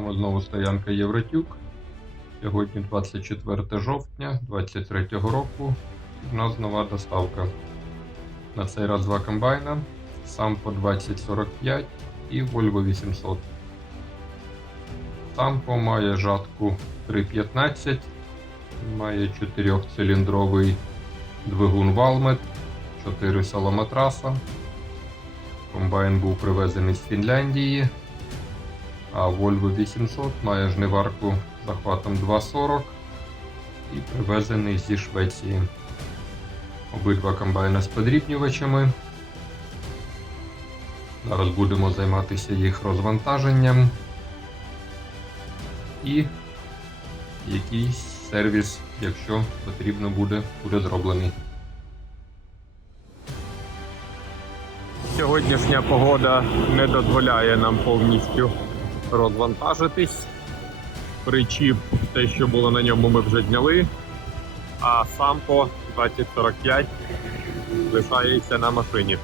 вами знову стоянка Євротюк. Сьогодні 24 жовтня 2023 року. У нас нова доставка. На цей раз два комбайна. Сампо 2045 і Volvo 800. Сампо має жатку 315, має 4-циліндровий двигун Valmet, 4 саломатраса. Комбайн був привезений з Фінляндії, а Volvo 800 має жниварку захватом 2.40 і привезений зі Швеції. Обидва комбайни з подрібнювачами. Зараз будемо займатися їх розвантаженням і якийсь сервіс, якщо потрібно буде, буде зроблений. Сьогоднішня погода не дозволяє нам повністю розвантажитись. Причіп, те, що було на ньому, ми вже зняли, а сампо 2045 лишається на машині.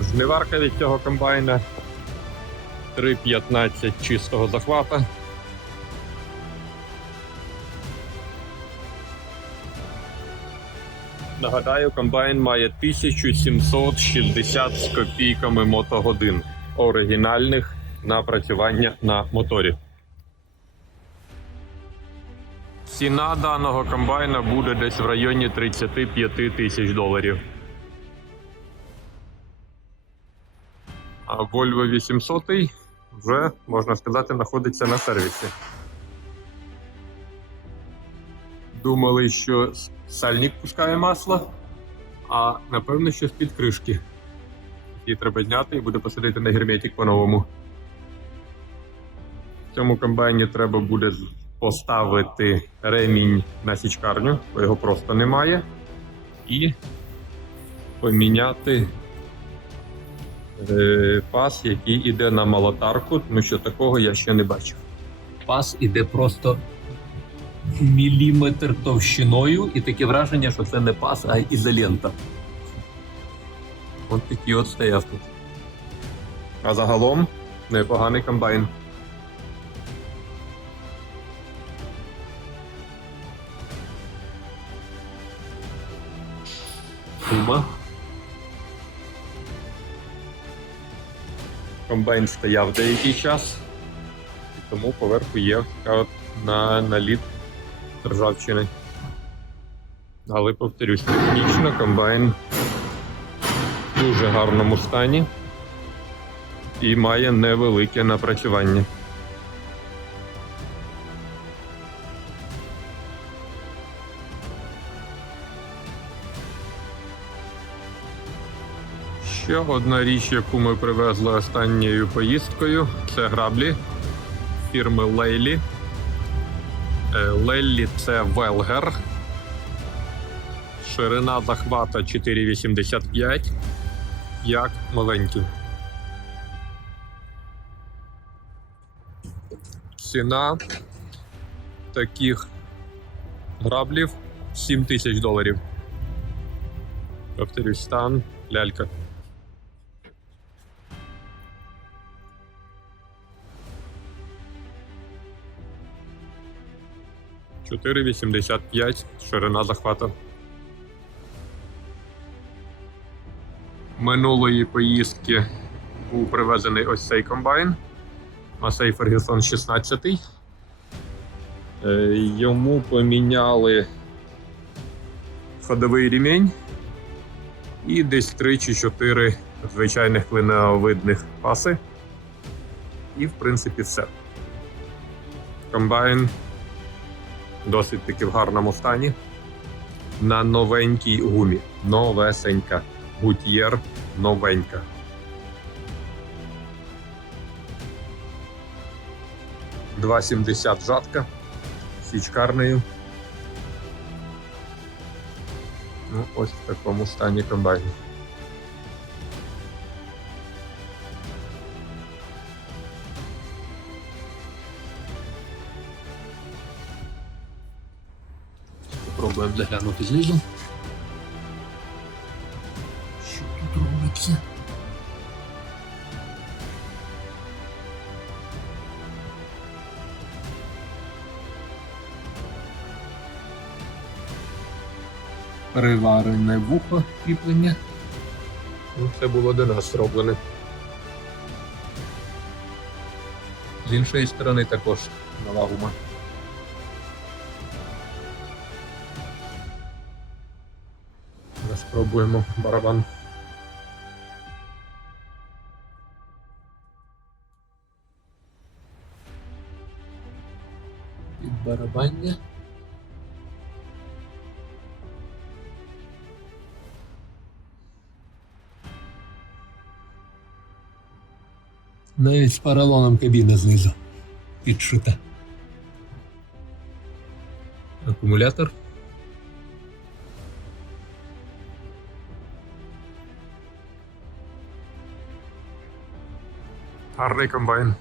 Жниварка від цього комбайна 3,15 чистого захвата. Нагадаю, комбайн має 1760 з копійками мотогодин оригінальних напрацювання на моторі. Ціна даного комбайна буде десь в районі 35 тисяч доларів. А Volvo 800 вже, можна сказати, знаходиться на сервісі. Думали, що сальник пускає масло, а напевно, що з-під кришки. Її треба зняти і буде посадити на герметик по-новому. В цьому комбайні треба буде поставити ремінь на січкарню, бо його просто немає. І поміняти е, пас, який іде на молотарку, тому що такого я ще не бачив. пас іде просто міліметр товщиною, і таке враження, що це не пас, а ізолента. От такий от стояв тут. А загалом непоганий комбайн. Кума. Комбайн стояв деякий час, і тому поверху є така от на наліт ржавчини. Але повторюсь, технічно комбайн дуже гарному стані і має невелике напрацювання. Ще одна річ, яку ми привезли останньою поїздкою, це граблі фірми Лейлі. Е, Леллі це Велгер. Ширина захвата 4,85, як маленький. Ціна таких граблів 7 тисяч доларів. Повторюсь, стан лялька. Чотири вісімдесят п'ять ширина захвату. Минулої поїздки був привезений ось цей комбайн. Масей Фергюсон 16. Е, Йому поміняли ходовий ремінь і десь 3 чи 4 звичайних клиновидних паси. І, в принципі, все. Комбайн досить таки в гарному стані. На новенькій гумі. Новесенька. Гутьєр новенька. Два сімдесят жатка січкарнею. Ну, ось в такому стані комбайн. Спробуємо заглянути знизу. подобається. Приварене вухо кріплення. Ну, це було до нас зроблене. З іншої сторони також нова гума. Зараз спробуємо барабан. Барабання. Навіть з поролоном кабіни знизу підшита. Акумулятор. Гарний комбайн.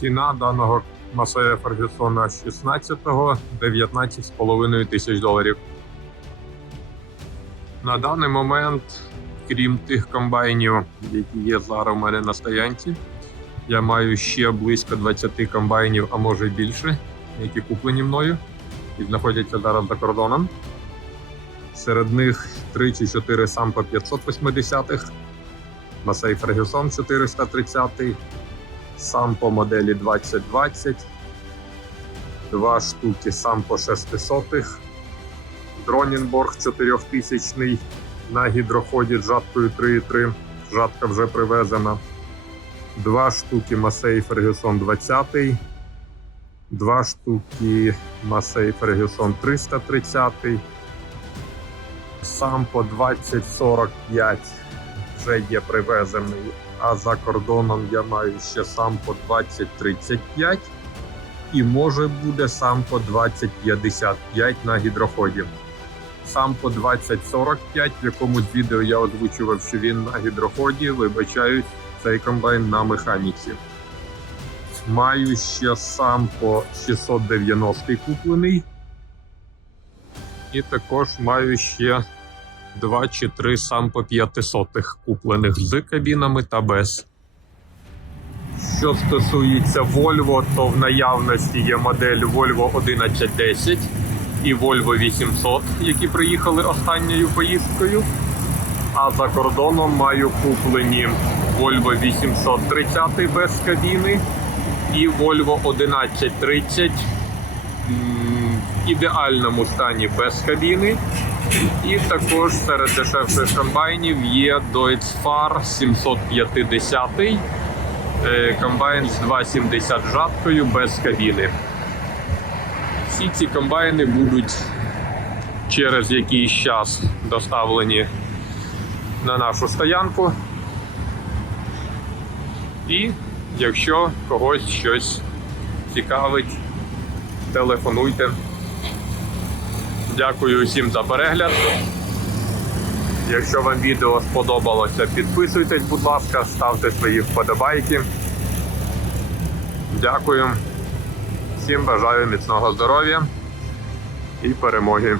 Ціна даного Масея Фергюсона 16-го 19,5 тисяч доларів. На даний момент, крім тих комбайнів, які є зараз у мене на стоянці, я маю ще близько 20 комбайнів, а може й більше, які куплені мною і знаходяться зараз за кордоном. Серед них 3 чи 4 сам по 580-х, Масей Фергюсон 430, сам по моделі 2020, два штуки сам по 600, Дронінборг 4000 на гідроході з жаткою 3,3, жатка вже привезена. Два штуки Масей Фергюсон 20, два штуки Масей Фергюсон 330, сам по 2045 вже є привезений, а за кордоном я маю ще сам по 2035 і може буде сам по 2055 на гідроході. Сам по 2045, в якомусь відео я озвучував, що він на гідроході, вибачаюсь, цей комбайн на механіці. Маю ще сам по 690 куплений. І також маю ще два чи три сам по 500 куплених з кабінами та без. Що стосується Volvo, то в наявності є модель Volvo 1110 і Volvo 800, які приїхали останньою поїздкою. А за кордоном маю куплені Volvo 830 без кабіни і Volvo 1130 в ідеальному стані без кабіни. І також серед дешевших комбайнів є Deutz-Fahr 750 е, комбайн з 2,70 жаткою без кабіни. Всі ці комбайни будуть через якийсь час доставлені на нашу стоянку. І якщо когось щось цікавить, телефонуйте. Дякую всім за перегляд. Якщо вам відео сподобалося, підписуйтесь, будь ласка, ставте свої вподобайки. Дякую. Всім бажаю міцного здоров'я і перемоги.